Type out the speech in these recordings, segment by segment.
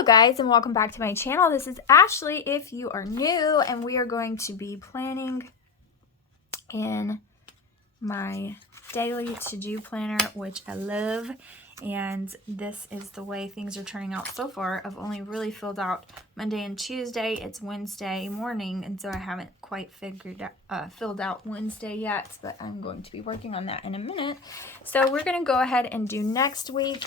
Hello guys, and welcome back to my channel. This is Ashley if you are new, and we are going to be planning in my daily to-do planner, which I love. And this is the way things are turning out so far. I've only really filled out Monday and Tuesday. It's Wednesday morning, and so I haven't quite filled out Wednesday yet, but I'm going to be working on that in a minute. So we're going to go ahead and do next week.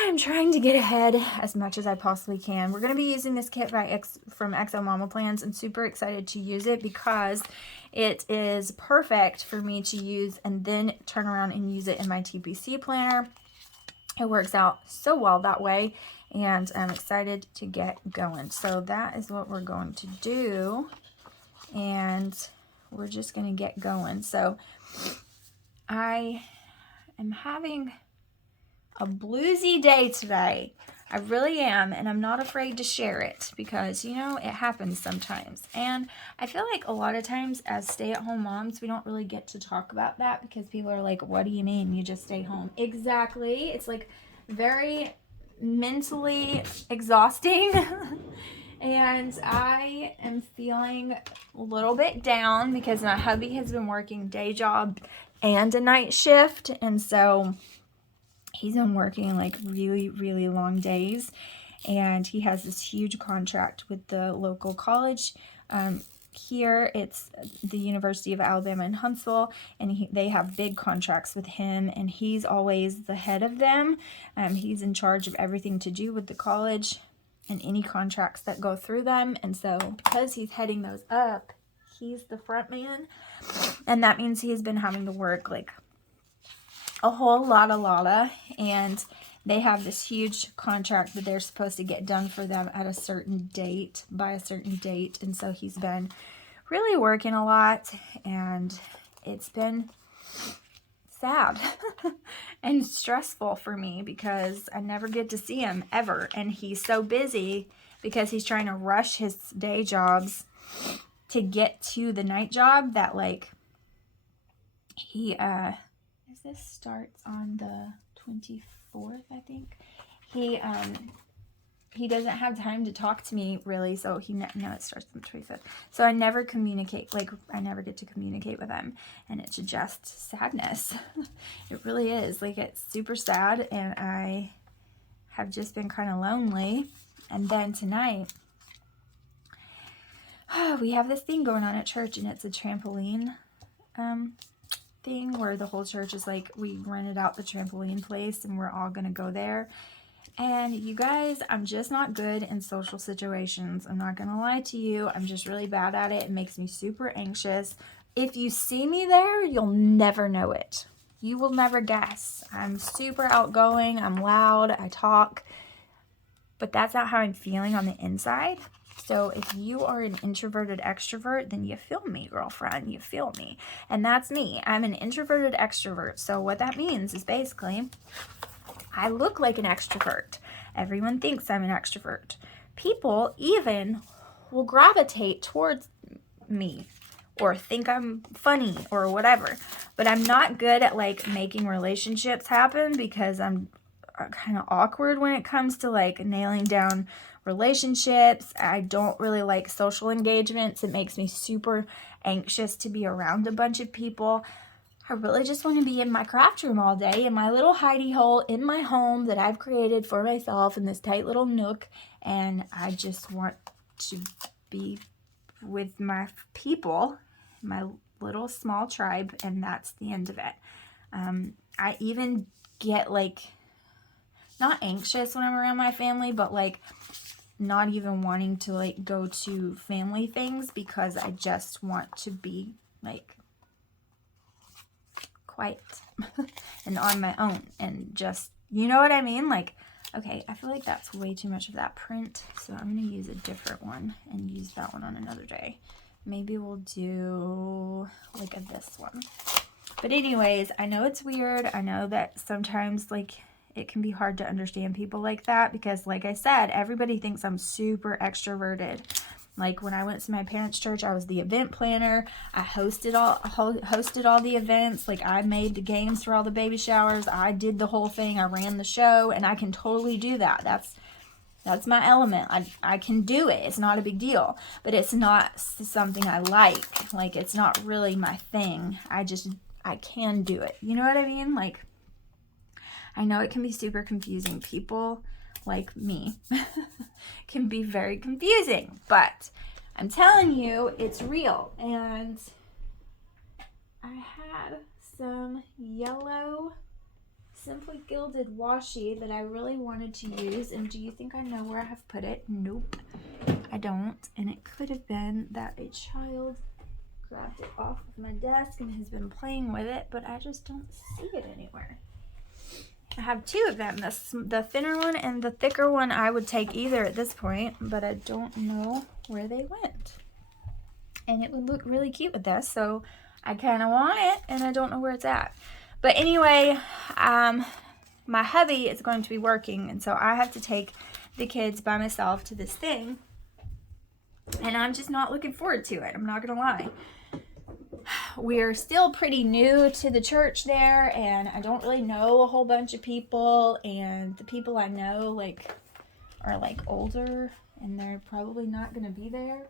I'm trying to get ahead as much as I possibly can. We're going to be using this kit from XO Mama Plans. I'm super excited to use it because it is perfect for me to use and then turn around and use it in my TPC planner. It works out so well that way, and I'm excited to get going. So that is what we're going to do, and we're just going to get going. So I am having a bluesy day today. I really am, and I'm not afraid to share it because, you know, it happens sometimes. And I feel like a lot of times as stay-at-home moms, we don't really get to talk about that because people are like, what do you mean you just stay home? Exactly. It's like very mentally exhausting. And I am feeling a little bit down because my hubby has been working day job and a night shift, and so he's been working like really, really long days, and he has this huge contract with the local college. Here it's the University of Alabama in Huntsville, and they have big contracts with him, and he's always the head of them. He's in charge of everything to do with the college and any contracts that go through them, and so because he's heading those up, he's the front man, and that means he's been having to work like a whole lot, and they have this huge contract that they're supposed to get done for them at a certain date, by a certain date, and so he's been really working a lot, and it's been sad and stressful for me because I never get to see him ever, and he's so busy because he's trying to rush his day jobs to get to the night job that, like, this starts on the 24th, I think. He doesn't have time to talk to me really, so it starts on the 25th. So I never communicate, like I never get to communicate with him, and it's just sadness. It really is, like, it's super sad, and I have just been kind of lonely. And then tonight, we have this thing going on at church, and it's a trampoline thing where the whole church is like, we rented out the trampoline place and we're all gonna go there. And you guys, I'm just not good in social situations. I'm not gonna lie to you. I'm just really bad at it. It makes me super anxious. If you see me there, you'll never know it. You will never guess. I'm super outgoing, I'm loud, I talk, but that's not how I'm feeling on the inside. So if you are an introverted extrovert, then you feel me, girlfriend. You feel me. And that's me. I'm an introverted extrovert. So what that means is basically I look like an extrovert. Everyone thinks I'm an extrovert. People even will gravitate towards me or think I'm funny or whatever. But I'm not good at, like, making relationships happen because I'm kind of awkward when it comes to, like, nailing down relationships. I don't really like social engagements. It makes me super anxious to be around a bunch of people. I really just want to be in my craft room all day, in my little hidey hole in my home that I've created for myself in this tight little nook, and I just want to be with my people, my little small tribe, and that's the end of it. I even get, like, not anxious when I'm around my family, but, like, not even wanting to, like, go to family things because I just want to be, like, quiet and on my own and just, you know what I mean? Like, okay, I feel like that's way too much of that print, so I'm going to use a different one and use that one on another day. Maybe we'll do, like, this one. But anyways, I know it's weird. I know that sometimes, like, it can be hard to understand people like that because, like I said, everybody thinks I'm super extroverted. Like, when I went to my parents' church, I was the event planner. I hosted all the events. Like, I made the games for all the baby showers. I did the whole thing. I ran the show, and I can totally do that. That's That's my element. I can do it. It's not a big deal, but it's not something I like. Like, it's not really my thing. I can do it. You know what I mean? Like, I know it can be super confusing. People like me can be very confusing, but I'm telling you, it's real. And I had some yellow Simply Gilded washi that I really wanted to use. And do you think I know where I have put it? Nope, I don't. And it could have been that a child grabbed it off of my desk and has been playing with it, but I just don't see it anywhere. I have two of them, the thinner one and the thicker one. I would take either at this point, but I don't know where they went. And it would look really cute with this, so I kind of want it, and I don't know where it's at. But anyway, my hubby is going to be working, and so I have to take the kids by myself to this thing, and I'm just not looking forward to it. I'm not going to lie. We're still pretty new to the church there, and I don't really know a whole bunch of people, and the people I know are older, and they're probably not going to be there,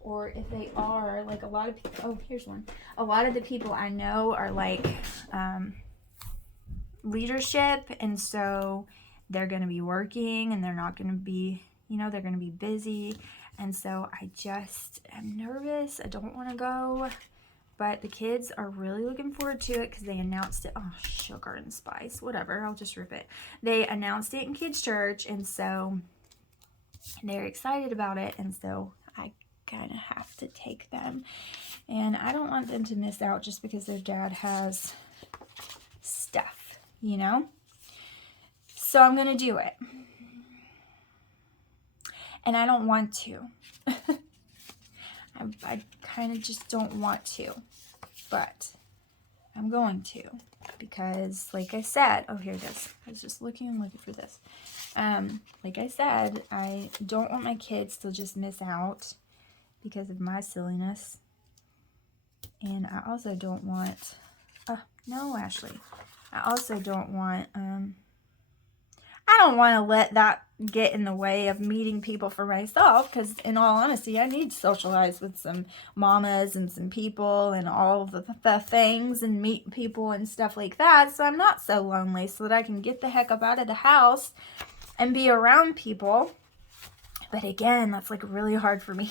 or if they are, like, a lot of people, oh, here's one. A lot of the people I know are leadership, and so they're going to be working, and they're not going to be, they're going to be busy, and so I just am nervous. I don't want to go. But the kids are really looking forward to it because they announced it. Oh, sugar and spice. Whatever. I'll just rip it. They announced it in kids' church, and so they're excited about it. And so I kind of have to take them. And I don't want them to miss out just because their dad has stuff, So I'm going to do it. And I don't want to. I kind of just don't want to, but I'm going to, because like I said, oh, here it is. I was just looking for this. Like I said, I don't want my kids to just miss out because of my silliness. And I also don't want, no, Ashley, I also don't want, I don't want to let that get in the way of meeting people for myself, because in all honesty, I need to socialize with some mamas and some people and all of the things and meet people and stuff like that, so I'm not so lonely, so that I can get the heck up out of the house and be around people. But again, that's like really hard for me.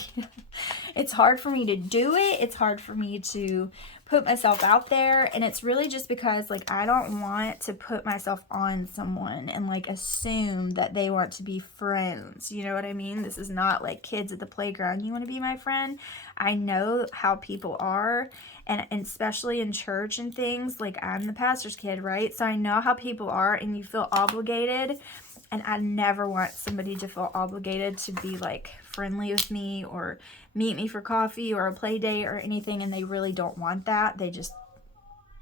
It's hard for me to do it. It's hard for me to put myself out there. And it's really just because like I don't want to put myself on someone and like assume that they want to be friends. You know what I mean? This is not like kids at the playground. You want to be my friend? I know how people are. And especially in church and things, like I'm the pastor's kid, right? So I know how people are, and you feel obligated. And I never want somebody to feel obligated to be like friendly with me or meet me for coffee or a play date or anything, and they really don't want that. They just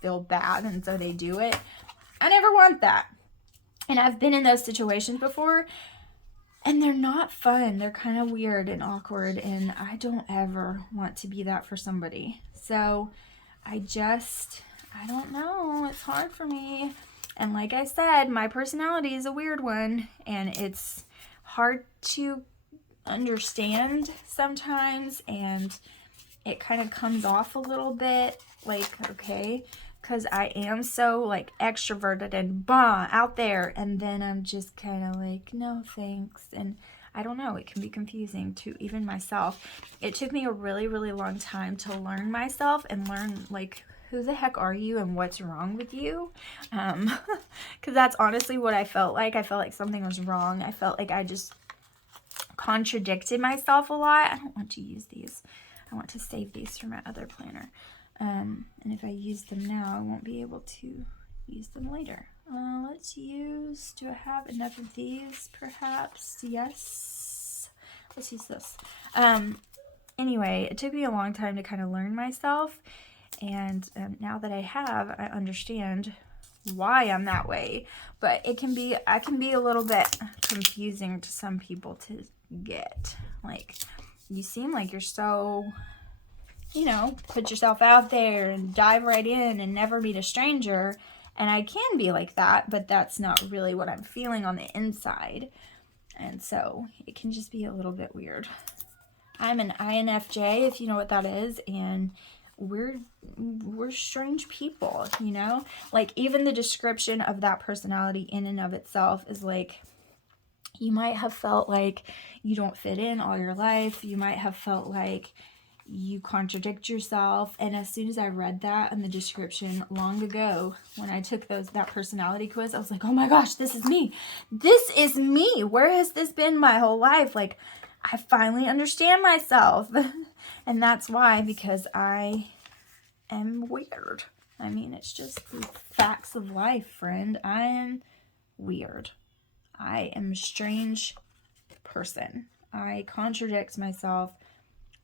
feel bad, and so they do it. I never want that. And I've been in those situations before, and they're not fun. They're kind of weird and awkward, and I don't ever want to be that for somebody. So I don't know. It's hard for me. And like I said, my personality is a weird one, and it's hard to understand sometimes, and it kind of comes off a little bit like, okay, because I am so like extroverted and out there, and then I'm just kind of like, no thanks. And I don't know, it can be confusing to even myself. It took me a really, really long time to learn myself and learn like, who the heck are you and what's wrong with you? Because that's honestly what I felt like. I felt like something was wrong. I felt like I just contradicted myself a lot. I don't want to use these. I want to save these for my other planner. And if I use them now, I won't be able to use them later. Let's use, do I have enough of these perhaps? Yes. Let's use this. Anyway, it took me a long time to kind of learn myself. And now that I have, I understand why I'm that way. But I can be a little bit confusing to some people to get. Like, you seem like you're so, put yourself out there and dive right in and never meet a stranger. And I can be like that, but that's not really what I'm feeling on the inside. And so it can just be a little bit weird. I'm an INFJ, if you know what that is, and we're strange people, you know? Like, even the description of that personality in and of itself is like, you might have felt like you don't fit in all your life. You might have felt like you contradict yourself. And as soon as I read that in the description long ago, when I took that personality quiz, I was like, oh my gosh, this is me. This is me. Where has this been my whole life? Like, I finally understand myself. And that's why, because I am weird. I mean, it's just the facts of life, friend. I am weird. I am a strange person. I contradict myself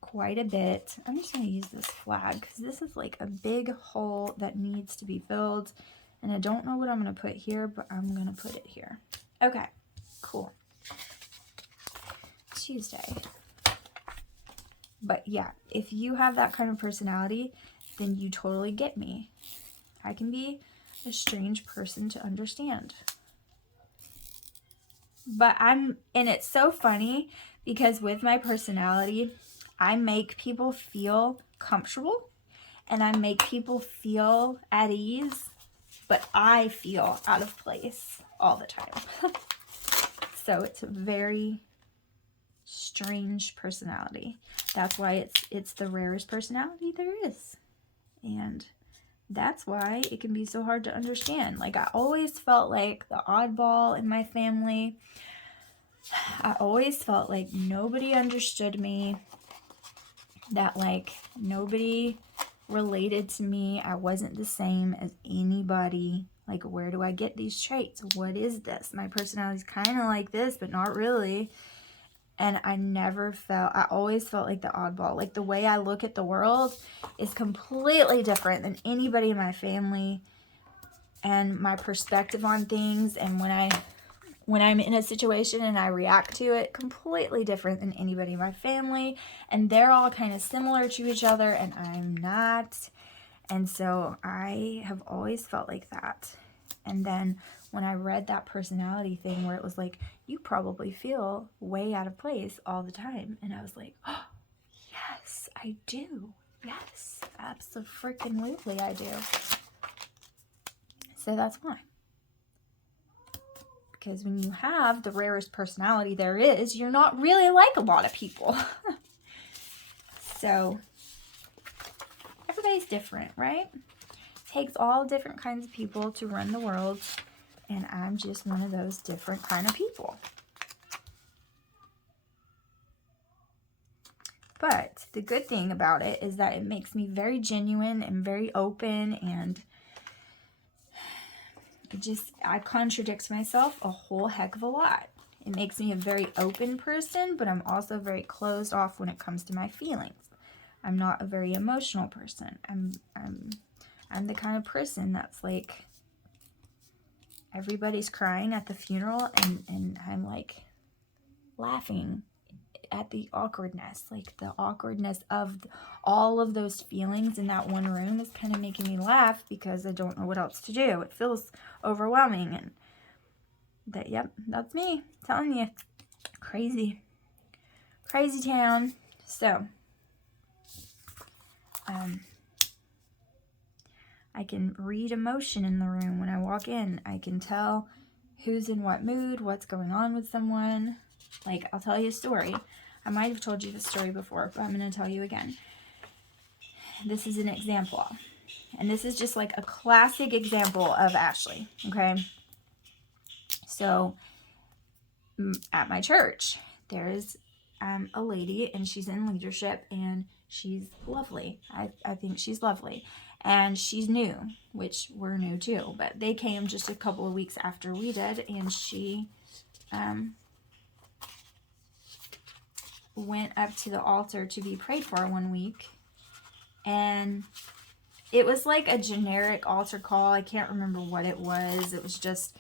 quite a bit. I'm just going to use this flag because this is like a big hole that needs to be filled. And I don't know what I'm going to put here, but I'm going to put it here. Okay, cool. Tuesday. But yeah, if you have that kind of personality, then you totally get me. I can be a strange person to understand. And it's so funny because with my personality, I make people feel comfortable and I make people feel at ease, but I feel out of place all the time. So it's a very strange personality. That's why it's the rarest personality there is. And that's why it can be so hard to understand. Like, I always felt like the oddball in my family. I always felt like nobody understood me, that like nobody related to me. I wasn't the same as anybody. Like, where do I get these traits? What is this? My personality's kind of like this, but not really. And I always felt like the oddball. Like, the way I look at the world is completely different than anybody in my family. And my perspective on things, and when I'm in a situation and I react to it, completely different than anybody in my family. And they're all kind of similar to each other, and I'm not. And so I have always felt like that. And then when I read that personality thing where it was like, you probably feel way out of place all the time. And I was like, oh, yes, I do. Yes, absolutely I do. So that's why. Because when you have the rarest personality there is, you're not really like a lot of people. So everybody's different, right? It takes all different kinds of people to run the world. And I'm just one of those different kind of people. But the good thing about it is that it makes me very genuine and very open, and I contradict myself a whole heck of a lot. It makes me a very open person, but I'm also very closed off when it comes to my feelings. I'm not a very emotional person. I'm the kind of person that's like, everybody's crying at the funeral, and I'm like laughing at the awkwardness. Like, the awkwardness of all of those feelings in that one room is kind of making me laugh because I don't know what else to do. It feels overwhelming. And yep, that's me. I'm telling you. Crazy town. So I can read emotion in the room when I walk in. I can tell who's in what mood, what's going on with someone. Like, I'll tell you a story. I might have told you this story before, but I'm going to tell you again. This is an example. And this is just like a classic example of Ashley, okay? So, at my church, there is a lady, and she's in leadership, and she's lovely. I think she's lovely. And she's new, which we're new too, but they came just a couple of weeks after we did, and she went up to the altar to be prayed for one week, and it was like a generic altar call. I can't remember what it was. It was just,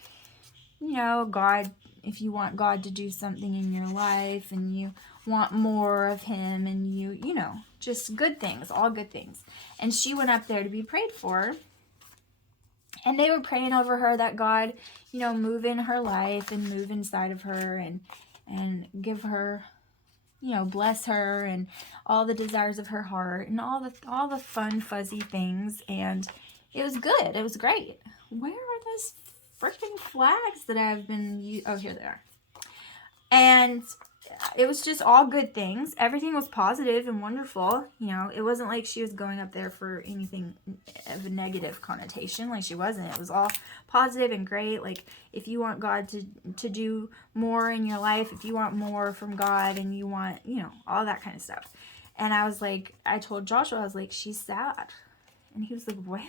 God, if you want God to do something in your life and you want more of him, and just good things, all good things. And she went up there to be prayed for, and they were praying over her that God, move in her life and move inside of her, and and give her, you know, bless her and all the desires of her heart and all the fun, fuzzy things. And it was good. It was great. Where are those freaking flags that I've been, oh, here they are. And it was just all good things. Everything was positive and wonderful. You know, it wasn't like she was going up there for anything of a negative connotation. Like, she wasn't. It was all positive and great. Like, if you want God to do more in your life, if you want more from God and you want, you know, all that kind of stuff. And I was like, I told Joshua, I was like, she's sad. And he was like, what?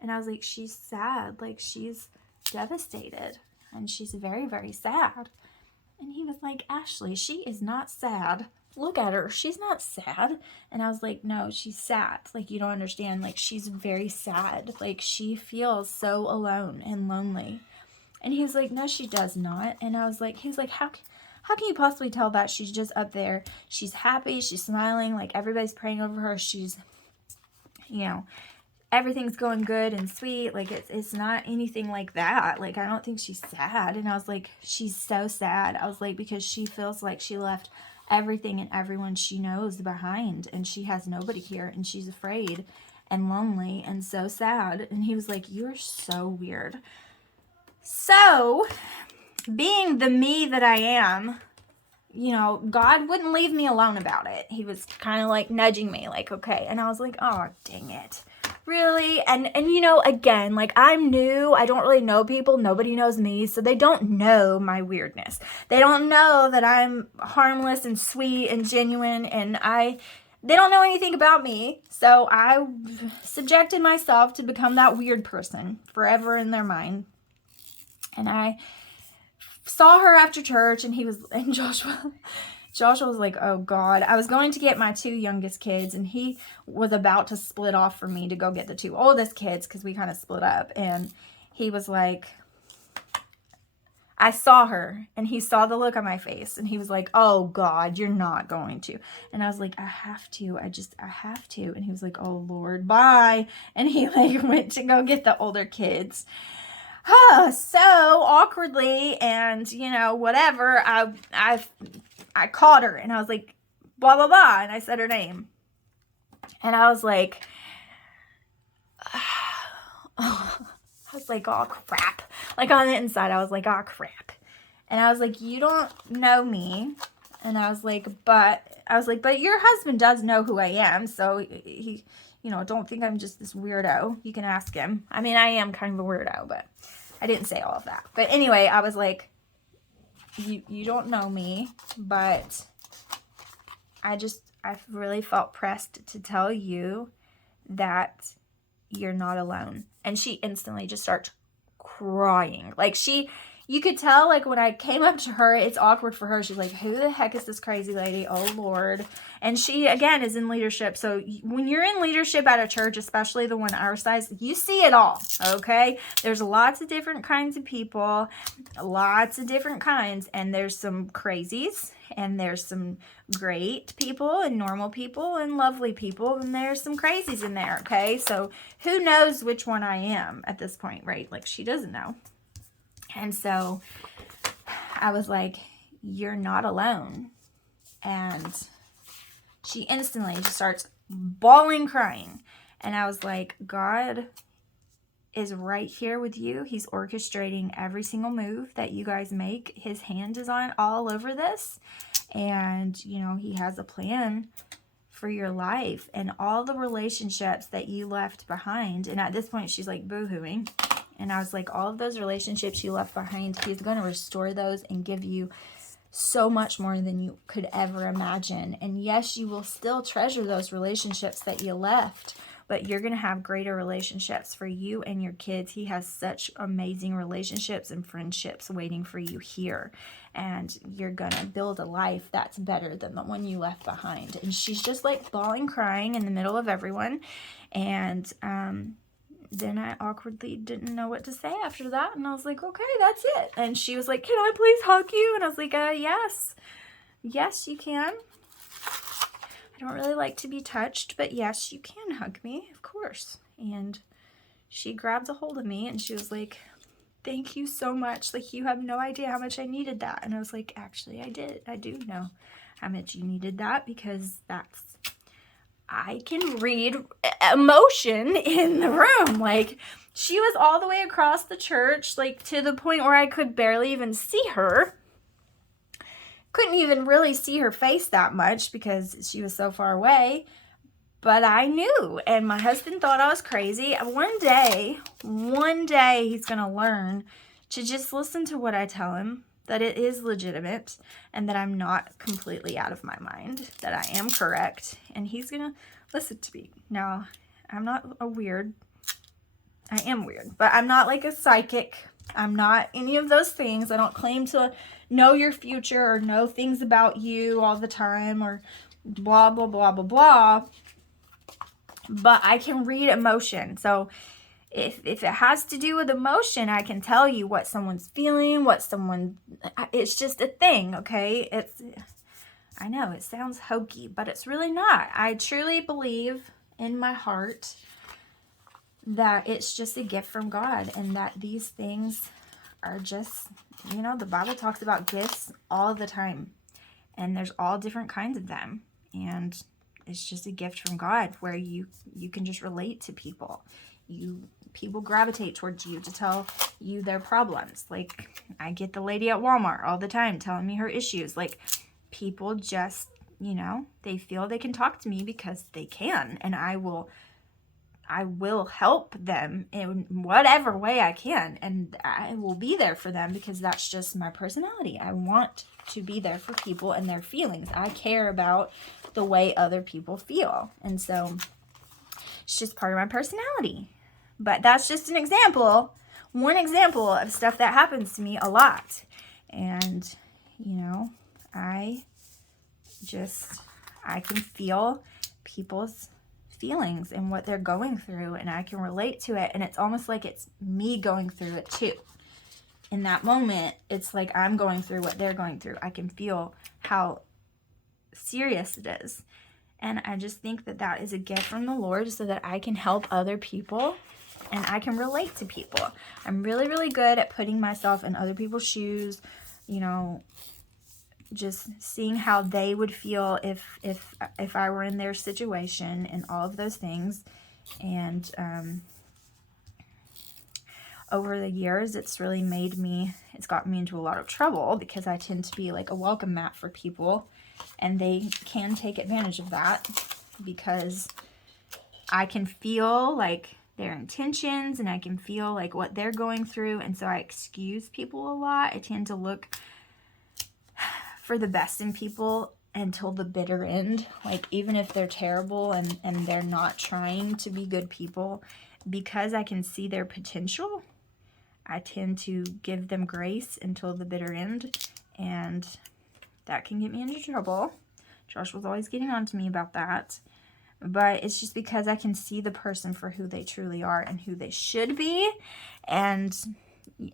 And I was like, she's sad. Like, she's devastated. And she's very, very sad. And he was like, Ashley, she is not sad. Look at her. She's not sad. And I was like, no, she's sad. Like, you don't understand. Like, she's very sad. Like, she feels so alone and lonely. And he was like, no, she does not. And I was like, he was like, how can you possibly tell that? She's just up there. She's happy. She's smiling. Like, everybody's praying over her. She's, you know, everything's going good and sweet. Like, it's not anything like that. Like, I don't think she's sad. And I was like, she's so sad. I was like, because she feels like she left everything and everyone she knows behind, and she has nobody here, and she's afraid and lonely and so sad. And he was like, you're so weird. So, being the me that I am, you know, God wouldn't leave me alone about it. He was kind of like nudging me, like, okay. And I was like, oh, dang it. Really? And you know, again, like, I'm new. I don't really know people. Nobody knows me. So they don't know my weirdness. They don't know that I'm harmless and sweet and genuine. And they don't know anything about me. So I subjected myself to become that weird person forever in their mind. And I saw her after church, and Joshua was like, oh God. I was going to get my 2 youngest kids, and he was about to split off for me to go get the 2 oldest kids, because we kind of split up. And he was like, I saw her, and he saw the look on my face, and he was like, oh God, you're not going to. And I was like, I have to. I have to. And he was like, oh Lord, bye. And he like went to go get the older kids. So awkwardly, and you know, whatever, I called her, and I was like, blah, blah, blah, and I said her name. And I was like, oh crap. Like, on the inside, I was like, oh crap. And I was like, you don't know me. And I was like, but your husband does know who I am. So he, you know, don't think I'm just this weirdo. You can ask him. I mean, I am kind of a weirdo, but I didn't say all of that. But anyway, I was like, you don't know me, but I really felt pressed to tell you that you're not alone. And she instantly just starts crying. Like, you could tell, like, when I came up to her, it's awkward for her. She's like, who the heck is this crazy lady? Oh, Lord. And she, again, is in leadership. So when you're in leadership at a church, especially the one our size, you see it all, okay? There's lots of different kinds of people, lots of different kinds. And there's some crazies, and there's some great people, and normal people, and lovely people, and there's some crazies in there, okay? So who knows which one I am at this point, right? Like, she doesn't know. And so I was like, you're not alone. And she instantly just starts bawling, crying. And I was like, God is right here with you. He's orchestrating every single move that you guys make. His hand is on all over this. And, you know, he has a plan for your life and all the relationships that you left behind. And at this point, she's like boo-hooing. And I was like, all of those relationships you left behind, he's going to restore those and give you so much more than you could ever imagine. And yes, you will still treasure those relationships that you left, but you're going to have greater relationships for you and your kids. He has such amazing relationships and friendships waiting for you here. And you're going to build a life that's better than the one you left behind. And she's just like bawling, crying in the middle of everyone. And, then I awkwardly didn't know what to say after that. And I was like, okay, that's it. And she was like, can I please hug you? And I was like, yes. Yes, you can. I don't really like to be touched, but yes, you can hug me, of course. And she grabbed a hold of me, and she was like, thank you so much. Like, you have no idea how much I needed that. And I was like, actually, I do know how much you needed that, because I can read emotion in the room. Like, she was all the way across the church, like to the point where I could barely even see her. Couldn't even really see her face that much because she was so far away. But I knew, and my husband thought I was crazy. One day he's going to learn to just listen to what I tell him, that it is legitimate, and that I'm not completely out of my mind, that I am correct, and he's going to listen to me. Now, I'm not I am weird, but I'm not like a psychic. I'm not any of those things. I don't claim to know your future or know things about you all the time or blah, blah, blah, blah, blah. But I can read emotion. So if it has to do with emotion, I can tell you what someone's feeling, it's just a thing, okay? I know it sounds hokey, but it's really not. I truly believe in my heart that it's just a gift from God, and that these things are just, the Bible talks about gifts all the time, and there's all different kinds of them, and it's just a gift from God where you can just relate to people. People gravitate towards you to tell you their problems. Like, I get the lady at Walmart all the time telling me her issues. Like, people just, they feel they can talk to me because they can, and I will help them in whatever way I can, and I will be there for them because that's just my personality. I want to be there for people and their feelings. I care about the way other people feel, and so it's just part of my personality. But that's just one example of stuff that happens to me a lot. And I can feel people's feelings and what they're going through, and I can relate to it, and it's almost like it's me going through it too. In that moment, it's like I'm going through what they're going through. I can feel how serious it is, and I just think that is a gift from the Lord so that I can help other people and I can relate to people. I'm really, really good at putting myself in other people's shoes, just seeing how they would feel if I were in their situation and all of those things. And over the years, it's got me into a lot of trouble because I tend to be like a welcome mat for people, and they can take advantage of that because I can feel like their intentions and I can feel like what they're going through, and so I excuse people a lot. I tend to look for the best in people until the bitter end, like even if they're terrible and they're not trying to be good people, because I can see their potential, I tend to give them grace until the bitter end, and that can get me into trouble. Josh was always getting on to me about that, but it's just because I can see the person for who they truly are and who they should be, and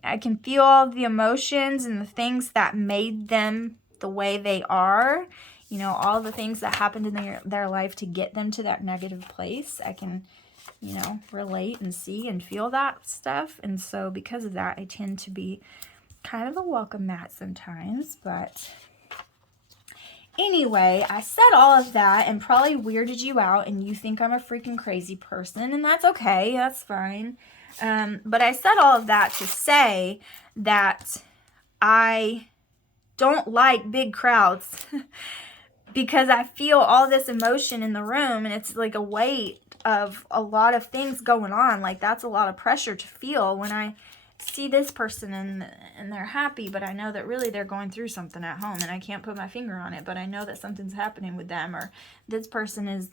I can feel all the emotions and the things that made them the way they are, all the things that happened in their life to get them to that negative place. I can, relate and see and feel that stuff. And so because of that, I tend to be kind of a welcome mat sometimes. But anyway, I said all of that and probably weirded you out and you think I'm a freaking crazy person, and that's okay. That's fine. But I said all of that to say that I don't like big crowds because I feel all this emotion in the room, and it's like a weight of a lot of things going on. Like, that's a lot of pressure to feel when I see this person and they're happy, but I know that really they're going through something at home and I can't put my finger on it, but I know that something's happening with them, or this person is,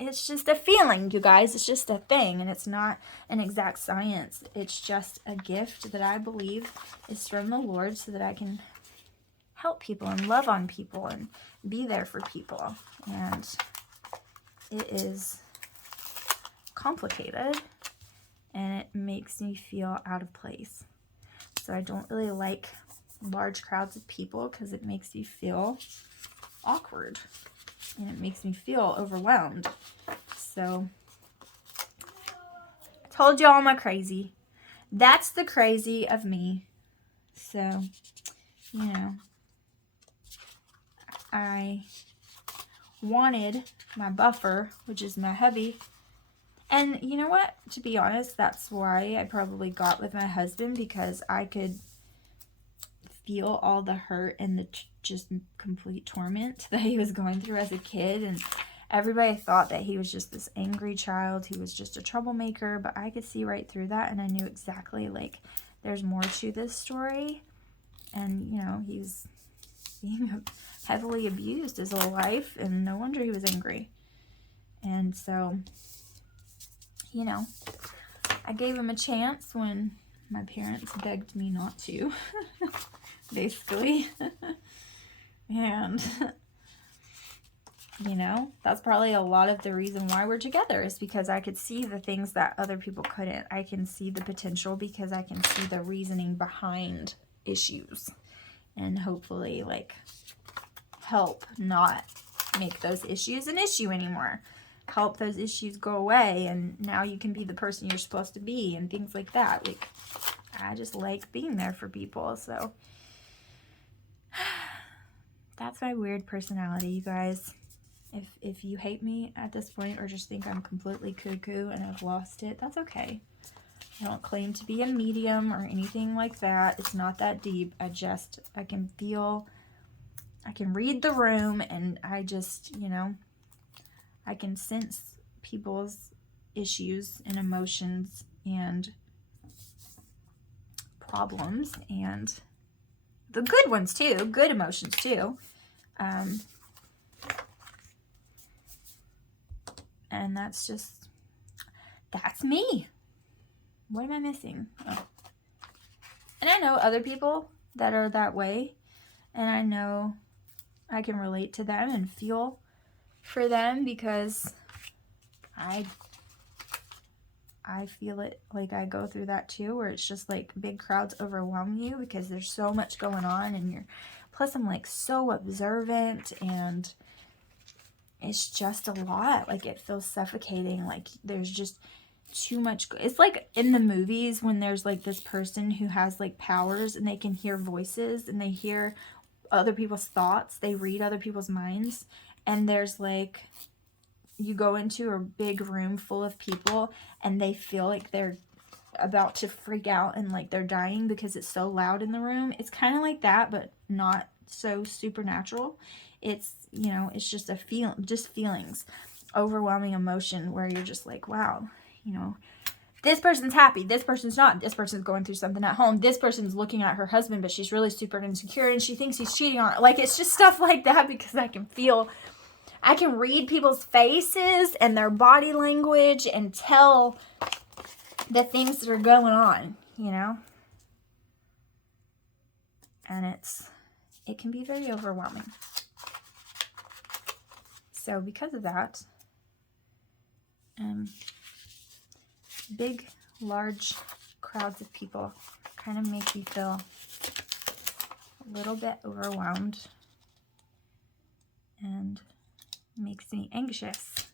it's just a feeling, you guys. It's just a thing, and it's not an exact science. It's just a gift that I believe is from the Lord so that I can help people and love on people and be there for people. And it is complicated, and it makes me feel out of place. So I don't really like large crowds of people because it makes me feel awkward and it makes me feel overwhelmed. So I told y'all I'm a crazy. that's the crazy of me. So, you know, I wanted my buffer, which is my hubby. And you know what? To be honest, that's why I probably got with my husband, because I could feel all the hurt and the just complete torment that he was going through as a kid. And everybody thought that he was just this angry child. He was just a troublemaker, but I could see right through that. And I knew exactly, like, there's more to this story. And, you know, he's being heavily abused his whole life, and no wonder he was angry. And so, you know, I gave him a chance when my parents begged me not to, basically. And, you know, that's probably a lot of the reason why we're together, is because I could see the things that other people couldn't. I can see the potential because I can see the reasoning behind issues, and hopefully, like, help not make those issues an issue anymore. Help those issues go away, and now you can be the person you're supposed to be, and things like that. Like, I just like being there for people. So that's my weird personality, you guys. If you hate me at this point, or just think I'm completely cuckoo and I've lost it, that's okay. I don't claim to be a medium or anything like that. It's not that deep. I can feel, I can read the room, and I just, you know, I can sense people's issues and emotions and problems, and the good ones too, good emotions too. And that's me. What am I missing? Oh. And I know other people that are that way, and I know I can relate to them and feel for them, because I feel it. Like, I go through that too, where it's just like big crowds overwhelm you because there's so much going on, and plus I'm like so observant, and it's just a lot. Like, it feels suffocating. Like, there's just too much. It's like in the movies when there's like this person who has like powers, and they can hear voices, and they hear other people's thoughts. They read other people's minds. And there's like, you go into a big room full of people, and they feel like they're about to freak out, and like they're dying because it's so loud in the room. It's kind of like that, but not so supernatural. It's, you know, it's just a feelings, overwhelming emotion, where you're just like, wow, you know, this person's happy, this person's not, this person's going through something at home, this person's looking at her husband, but she's really super insecure, and she thinks he's cheating on her. Like, it's just stuff like that, because I can read people's faces and their body language and tell the things that are going on, you know? And it can be very overwhelming. So because of that, big, large crowds of people kind of make me feel a little bit overwhelmed, and makes me anxious.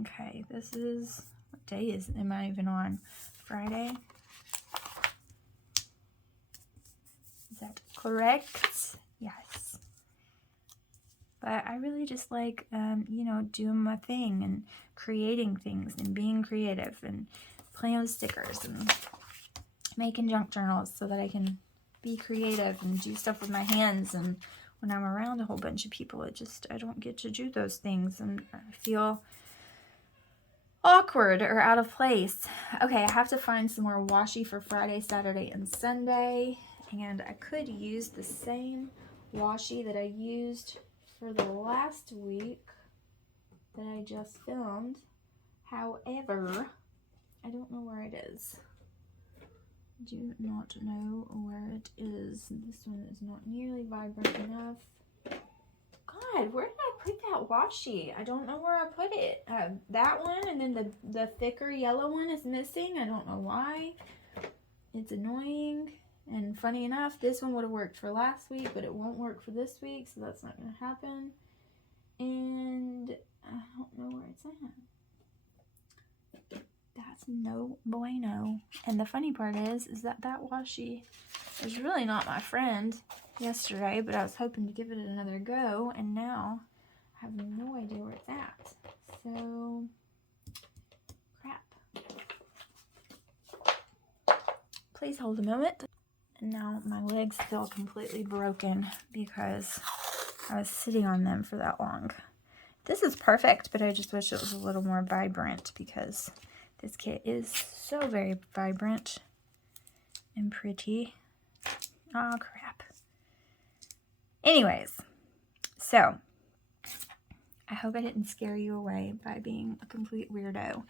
Okay, this is, what day am I even on? Friday? Is that correct? Yes. But I really just like, you know, doing my thing and creating things and being creative and playing with stickers and making junk journals so that I can be creative and do stuff with my hands. And when I'm around a whole bunch of people, I don't get to do those things, and I feel awkward or out of place. Okay, I have to find some more washi for Friday, Saturday, and Sunday. And I could use the same washi that I used for the last week that I just filmed. However, I don't know where it is. Do not know where it is. This one is not nearly vibrant enough. God, where did I put that washi? I don't know where I put it. That one, and then the thicker yellow one is missing. I don't know why. It's annoying. And funny enough, this one would have worked for last week, but it won't work for this week, so that's not going to happen. And I don't know where it's at. That's no bueno. And the funny part is that washi is really not my friend yesterday, but I was hoping to give it another go, and now I have no idea where it's at. So, crap. Please hold a moment. And now my legs feel completely broken because I was sitting on them for that long. This is perfect, but I just wish it was a little more vibrant because this kit is so very vibrant and pretty. Oh, crap. Anyways, so I hope I didn't scare you away by being a complete weirdo.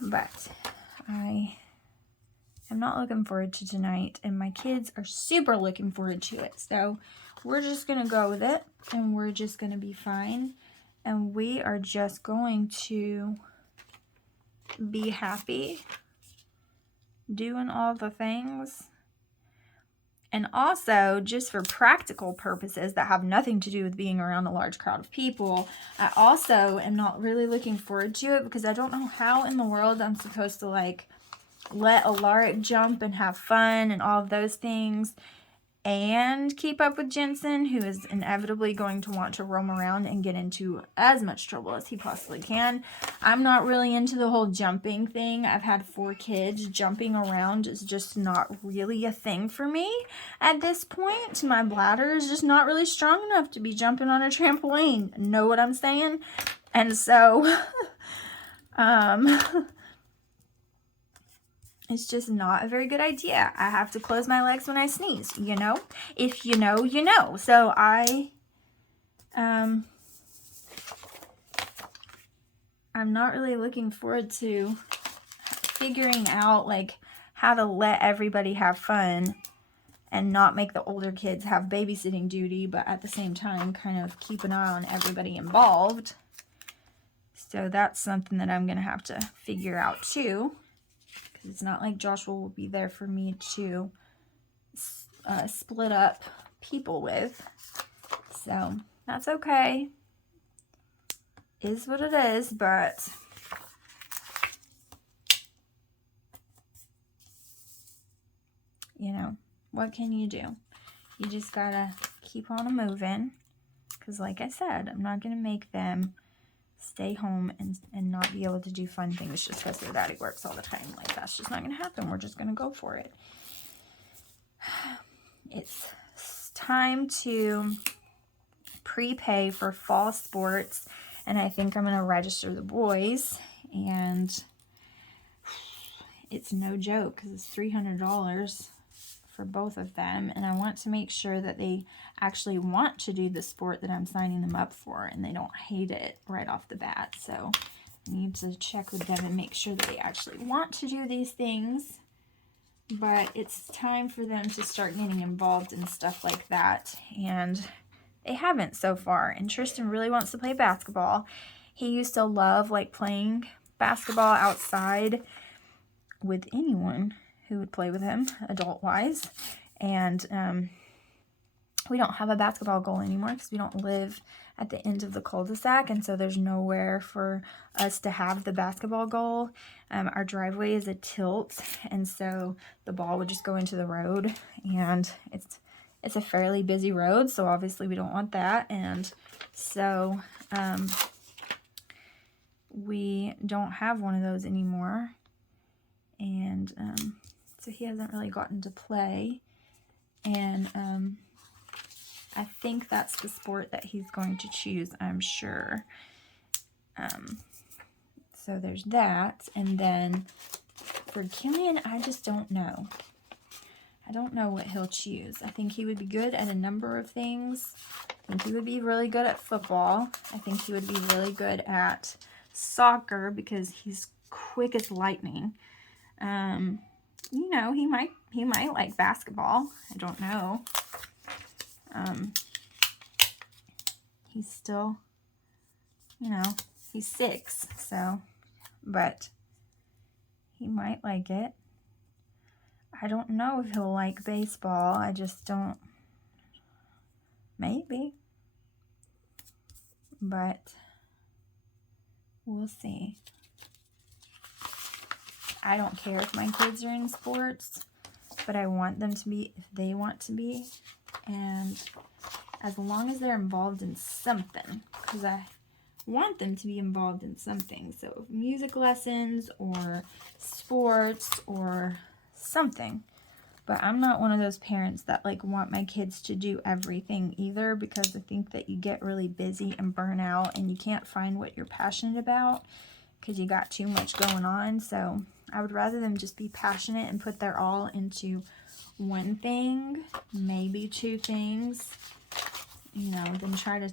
But I am not looking forward to tonight, and my kids are super looking forward to it. So we're just going to go with it, and we're just going to be fine. And we are just going to be happy doing all the things. And also, just for practical purposes that have nothing to do with being around a large crowd of people, I also am not really looking forward to it because I don't know how in the world I'm supposed to, like, let Alaric jump and have fun and all of those things and keep up with Jensen, who is inevitably going to want to roam around and get into as much trouble as he possibly can. I'm not really into the whole jumping thing. I've had 4 kids. Jumping around is just not really a thing for me at this point. My bladder is just not really strong enough to be jumping on a trampoline. Know what I'm saying? And so, it's just not a very good idea. I have to close my legs when I sneeze, you know? If you know, you know. So I'm not really looking forward to figuring out, like, how to let everybody have fun and not make the older kids have babysitting duty, but at the same time kind of keep an eye on everybody involved. So that's something that I'm going to have to figure out too. It's not like Joshua will be there for me to split up people with. So that's okay. Is what it is, but you know, what can you do? You just gotta keep on moving. Because like I said, I'm not going to make them stay home and not be able to do fun things just because their daddy works all the time. Like, that's just not going to happen. We're just going to go for it. It's time to prepay for fall sports, and I think I'm going to register the boys, and it's no joke because it's $300 for both of them, and I want to make sure that they actually want to do the sport that I'm signing them up for and they don't hate it right off the bat. So I need to check with them and make sure that they actually want to do these things. But it's time for them to start getting involved in stuff like that, and they haven't so far. And Tristan really wants to play basketball. He used to love, like, playing basketball outside with anyone who would play with him, adult-wise. And we don't have a basketball goal anymore because we don't live at the end of the cul-de-sac, and so there's nowhere for us to have the basketball goal. Our driveway is a tilt, and so the ball would just go into the road, and it's a fairly busy road, so obviously we don't want that. And so we don't have one of those anymore, and so he hasn't really gotten to play. And I think that's the sport that he's going to choose, I'm sure. So there's that. And then for Killian, I just don't know. I don't know what he'll choose. I think he would be good at a number of things. I think he would be really good at football. I think he would be really good at soccer because he's quick as lightning. You know, he might like basketball. I don't know. He's still, you know, he's 6, so, but he might like it. I don't know if he'll like baseball. I just don't, maybe. But we'll see. I don't care if my kids are in sports, but I want them to be if they want to be. And as long as they're involved in something, because I want them to be involved in something. So music lessons or sports or something. But I'm not one of those parents that like want my kids to do everything either, because I think that you get really busy and burn out and you can't find what you're passionate about because you got too much going on. So I would rather them just be passionate and put their all into one thing, maybe two things, you know, than try to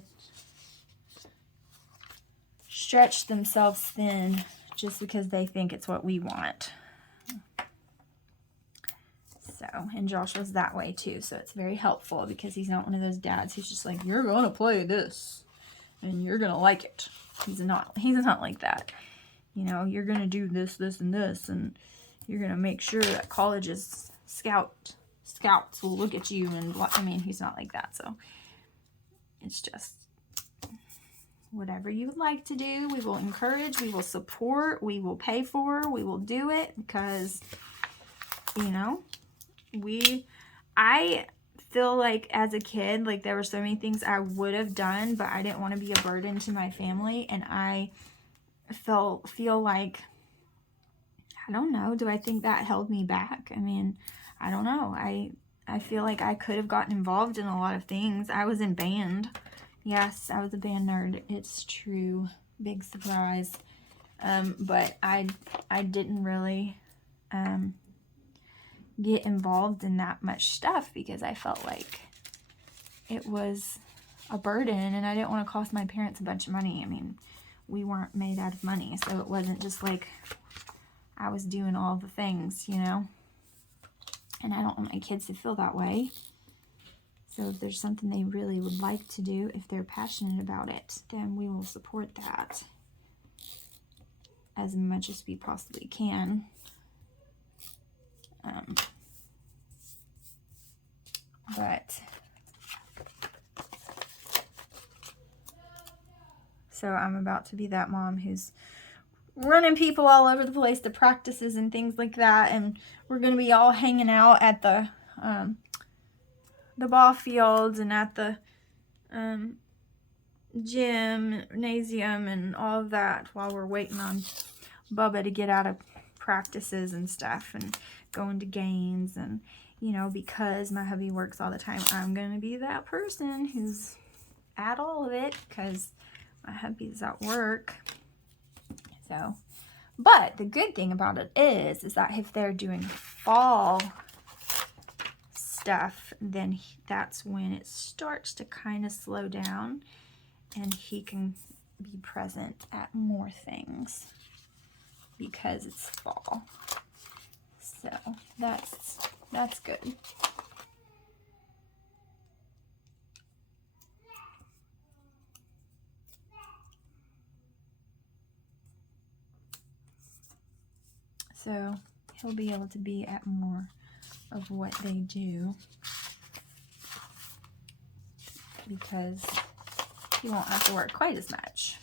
stretch themselves thin just because they think it's what we want. So, and Joshua's that way too, so it's very helpful because he's not one of those dads who's just like, you're gonna play this and you're gonna like it. He's not like that. You know, you're gonna do this, this, and this, and you're gonna make sure that college's scouts will look at you and I mean, he's not like that. So it's just whatever you would like to do, we will encourage, we will support, we will pay for, we will do it because, you know, I feel like as a kid, like there were so many things I would have done, but I didn't want to be a burden to my family. And I feel like, I don't know, do I think that held me back? I mean, I don't know. I feel like I could have gotten involved in a lot of things. I was in band. Yes, I was a band nerd. It's true. Big surprise. But I didn't really get involved in that much stuff because I felt like it was a burden and I didn't want to cost my parents a bunch of money. I mean, we weren't made out of money, so it wasn't just like I was doing all the things, you know? And I don't want my kids to feel that way. So if there's something they really would like to do, if they're passionate about it, then we will support that as much as we possibly can. So I'm about to be that mom who's running people all over the place to practices and things like that, and we're going to be all hanging out at the ball fields and at the gymnasium and all of that while we're waiting on Bubba to get out of practices and stuff and going to games. And you know, because my hubby works all the time, I'm going to be that person who's at all of it because my hubby's at work. So, but the good thing about it is that if they're doing fall stuff, then that's when it starts to kind of slow down and he can be present at more things because it's fall. So that's good. So he'll be able to be at more of what they do because he won't have to work quite as much.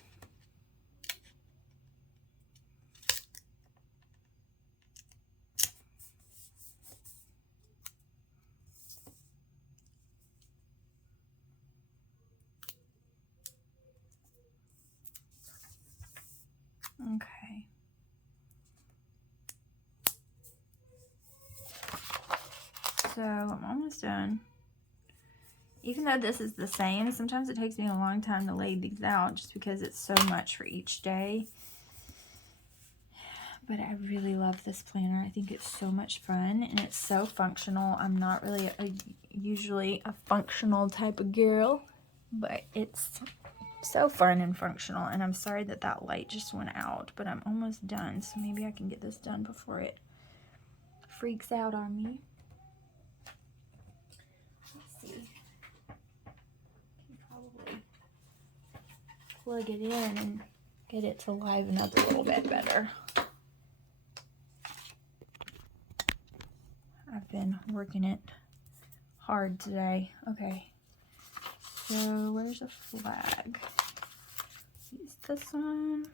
Okay. So I'm almost done. Even though this is the same, sometimes it takes me a long time to lay these out just because it's so much for each day. But I really love this planner. I think it's so much fun and it's so functional. I'm not really usually a functional type of girl, but it's so fun and functional. And I'm sorry that that light just went out, but I'm almost done. So maybe I can get this done before it freaks out on me. Let's see. I can probably plug it in and get it to liven up a little bit better. I've been working it hard today. Okay. So where's a flag? Use this one.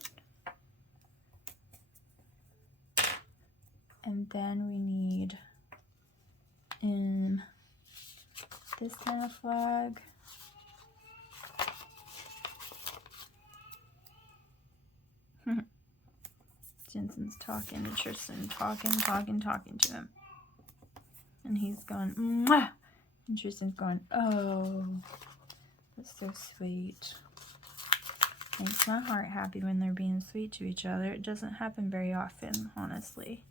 And then we need in this kind of flag. Jensen's talking to Tristan, talking to him. And he's going, mwah! And Tristan's going, oh, that's so sweet. Makes my heart happy when they're being sweet to each other. It doesn't happen very often, honestly.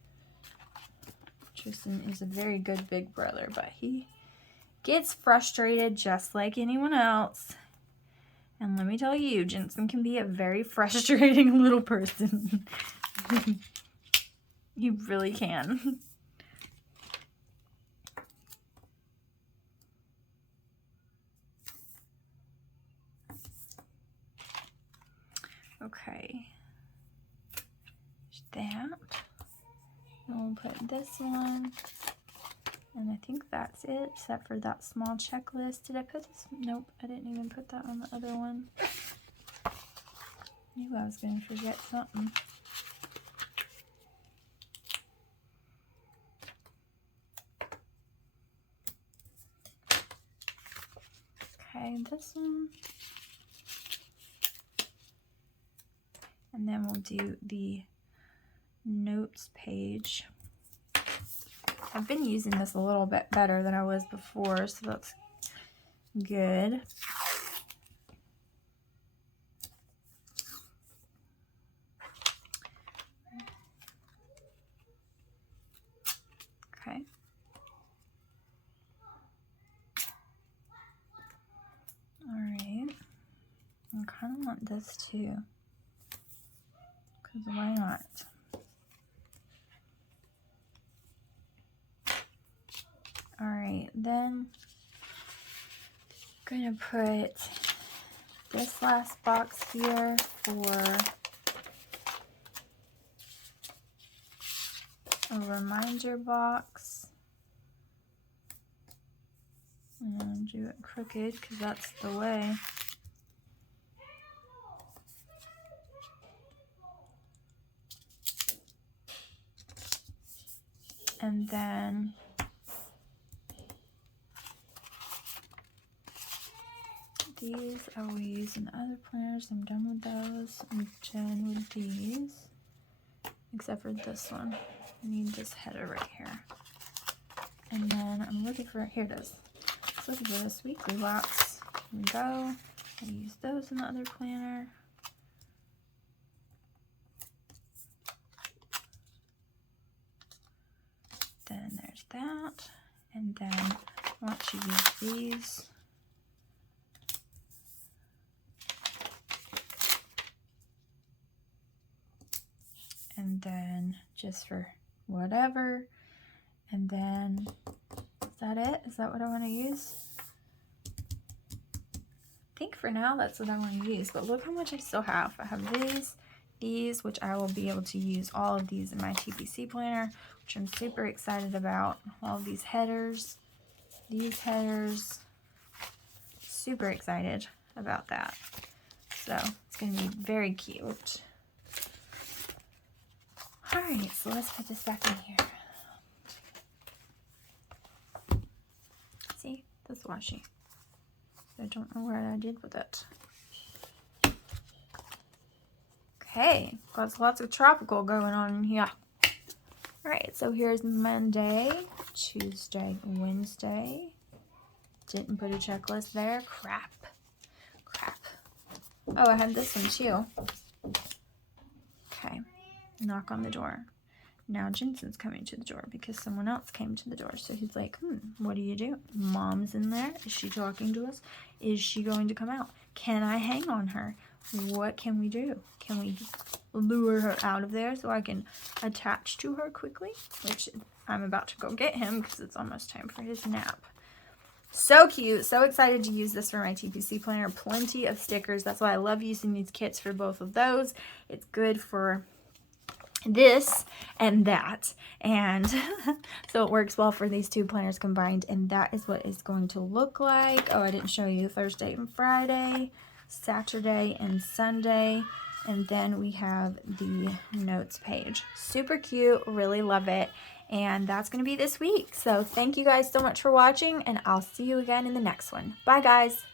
Tristan is a very good big brother, but he gets frustrated just like anyone else. And let me tell you, Jensen can be a very frustrating little person. He really can. Okay. There's that. We'll put this one. And I think that's it, except for that small checklist. Did I put this? Nope, I didn't even put that on the other one. Knew I was going to forget something. Okay, this one. And then we'll do the notes page. I've been using this a little bit better than I was before, so that's good. Okay. Alright. I kind of want this too. Because why not? Alright, then I'm going to put this last box here for a reminder box. And do it crooked because that's the way. And then these I will use in other planners. I'm done with those. I'm done with these. Except for this one. I need this header right here. And then I'm looking for, here it is. So looking for this weekly lots. Here we go. I use those in the other planner. Then there's that. And then I want to use these. And then just for whatever. And then, is that it? Is that what I want to use? I think for now that's what I want to use. But look how much I still have. I have these, which I will be able to use all of these in my TPC planner, which I'm super excited about. All of these headers, these headers. Super excited about that. So it's going to be very cute. Alright, so let's put this back in here. See, that's washi. I don't know what I did with it. Okay, got lots of tropical going on in here. Alright, so here's Monday, Tuesday, Wednesday. Didn't put a checklist there. Crap. Oh, I had this one too. Okay. Knock on the door. Now Jensen's coming to the door because someone else came to the door. So he's like, what do you do? Mom's in there. Is she talking to us? Is she going to come out? Can I hang on her? What can we do? Can we lure her out of there so I can attach to her quickly? Which I'm about to go get him because it's almost time for his nap. So cute. So excited to use this for my TPC planner. Plenty of stickers. That's why I love using these kits for both of those. It's good for this and that, and so it works well for these two planners combined. And that is what it's going to look like. Oh, I didn't show you Thursday and Friday, Saturday and Sunday. And then we have the notes page. Super cute, really love it. And that's going to be this week. So thank you guys so much for watching, and I'll see you again in the next one. Bye guys.